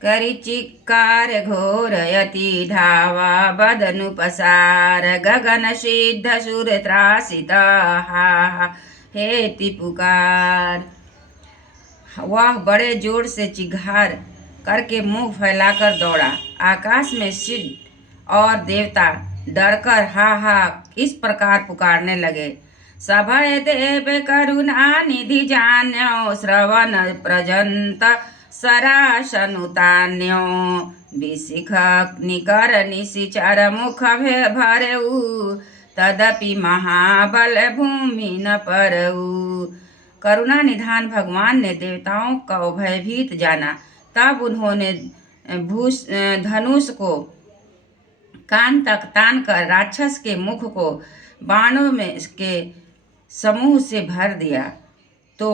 करि चिक्कार घोरयति धावा बदनुपसार गगन सिद्ध सुर त्रासित हा हेति पुकार। वह बड़े जोर से चिघार करके मुंह फैलाकर दौड़ा। आकाश में सिद्ध और देवता डरकर हा हा इस प्रकार पुकारने लगे। सभय देव करुणा निधि जान्यो श्रवण प्रजंत सरासनुतान्यो विशिख निकर निशिचर मुख भरऊ तदपि महाबल भूमि न परऊ। करुणा निधान भगवान ने देवताओं को भयभीत जाना। तब उन्होंने धनुष को कान तक तान कर राक्षस के मुख को बाणों में के समूह से भर दिया। तो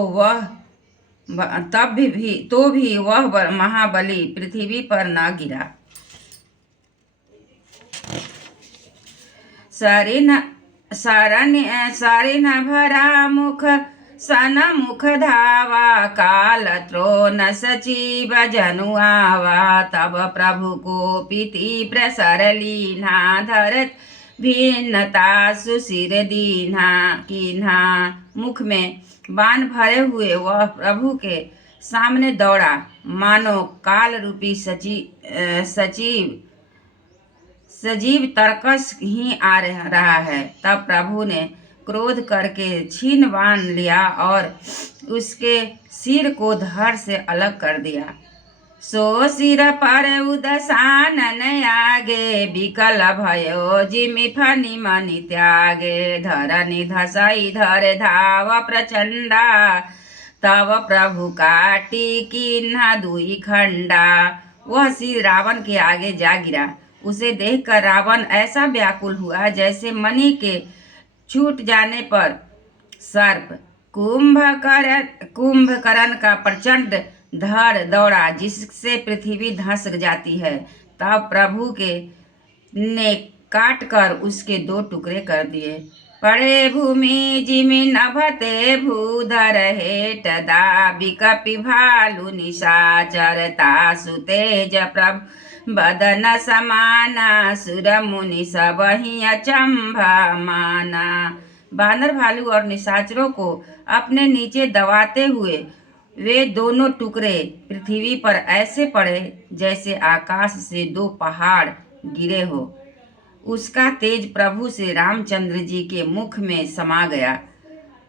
भी वह महाबली पृथ्वी पर न गिरा। सारे न भरा मुख सन मुख धावा काल त्रोन सचिव जनु आवा। तब प्रभु को पीति प्रसर लीना धरत भिन्नता सुशिर दीन्हा कीन्हा। मुख में बाण भरे हुए वह प्रभु के सामने दौड़ा मानो काल रूपी सजीव तरकस ही आ रहा है। तब प्रभु ने क्रोध करके छीन बाण लिया और उसके सिर को धड़ से अलग कर दिया। सो सिर पर उदसानन आगे विकल भयो जिमि फनि मनि त्यागे। धरनि धसई धर धाव प्रचंडा तब प्रभु काटी किन्हा दुई खंडा। वह सिर रावण के आगे जा गिरा। उसे देखकर रावण ऐसा व्याकुल हुआ जैसे मणि के छूट जाने पर सर्प कुंभकर्ण का प्रचंड धड़ दौड़ा जिससे पृथ्वी धंस जाती है। तब प्रभु के ने काट कर उसके दो टुकड़े कर दिए। पड़े भूमि जिमि नभते भूधर हेट दाबी कपि भालु निशाचर तासु तेज प्रभु बदन समाना सुर मुनि सबहि अचंभा माना। बानर भालू और निशाचरों को अपने नीचे दबाते हुए वे दोनों टुकड़े पृथ्वी पर ऐसे पड़े जैसे आकाश से दो पहाड़ गिरे हो। उसका तेज प्रभु श्री रामचंद्र जी के मुख में समा गया।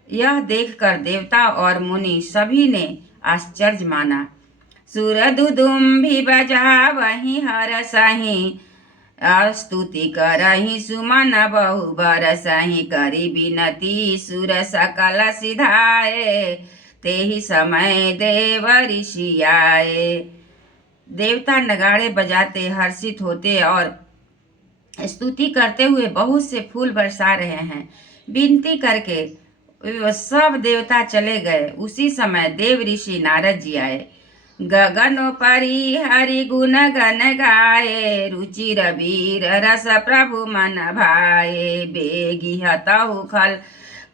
यह देखकर देवता और मुनि सभी ने आश्चर्य माना। सुर दुदुम्भी बजावहि हरसहि स्तुति करहि सुमन बहु बरसहि। करि बिनती सुर सकल सिधाए तेहि समय देव ऋषि आए। देवता नगाड़े बजाते हर्षित होते और स्तुति करते हुए बहुत से फूल बरसा रहे हैं। विनती करके सब देवता चले गए। उसी समय देव ऋषि नारद जी आए। गगन परि हरि गुण गन गाए रुचिर वीर रस प्रभु मन भाए। बेगी हतहु खल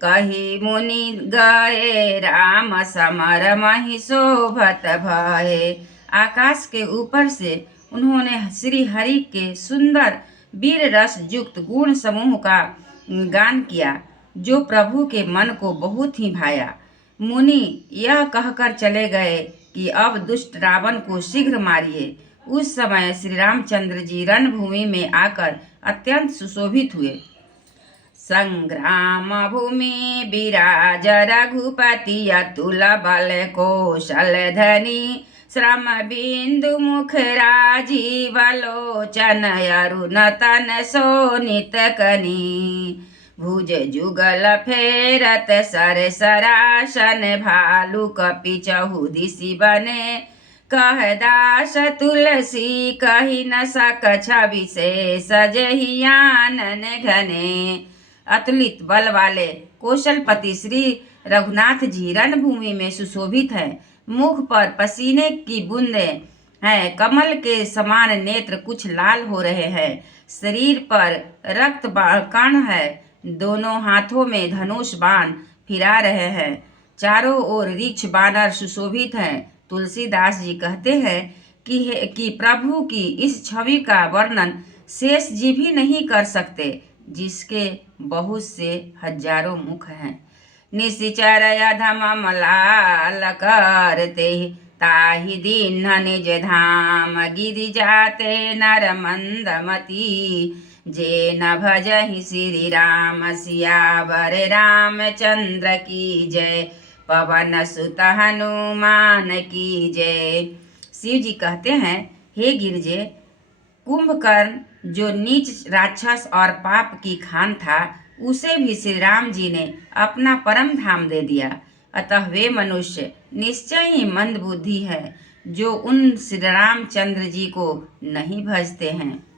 कही मुनि गए राम समर महि शोभत भये। आकाश के ऊपर से उन्होंने श्री हरि के सुंदर वीर रस युक्त गुण समूह का गान किया जो प्रभु के मन को बहुत ही भाया। मुनि यह कहकर चले गए कि अब दुष्ट रावण को शीघ्र मारिए। उस समय श्री रामचंद्र जी रणभूमि में आकर अत्यंत सुशोभित हुए। संग्राम भूमि विराज रघुपति अतुल बल कौशल धनी। श्रम बिंदु मुख राजीव लोचन अरुण तन शोणित कनी। भुज जुगल फेरत सर सरासन भालु कपि चहु दिशि बने। कह दास तुलसी कहि न सक छवि शेष जेहि आनन घने। अतुलित बल वाले कौशलपति श्री रघुनाथ जी रणभूमि में सुशोभित हैं। मुख पर पसीने की बूंदें हैं। कमल के समान नेत्र कुछ लाल हो रहे हैं। शरीर पर रक्त कण है। दोनों हाथों में धनुष बाण फिरा रहे हैं। चारों ओर ऋक्ष बानर सुशोभित हैं। तुलसीदास जी कहते हैं कि प्रभु की इस छवि का वर्णन शेष जी भी नहीं कर सकते, जिसके बहुत से हजारों मुख हैं। निशिचर अधम मलाल करते ताहि दीन निज धाम, गिरि जाते नर मंदमती, जे न भजहि श्री राम। सियावर रामचंद्र की जय, पवन सुत हनुमान की जय। शिव जी कहते हैं, हे गिरजे, कुंभकर्ण जो नीच राक्षस और पाप की खान था, उसे भी श्री राम जी ने अपना परम धाम दे दिया। अतः वे मनुष्य निश्चय ही मंद बुद्धि है, जो उन श्री रामचंद्र जी को नहीं भजते हैं।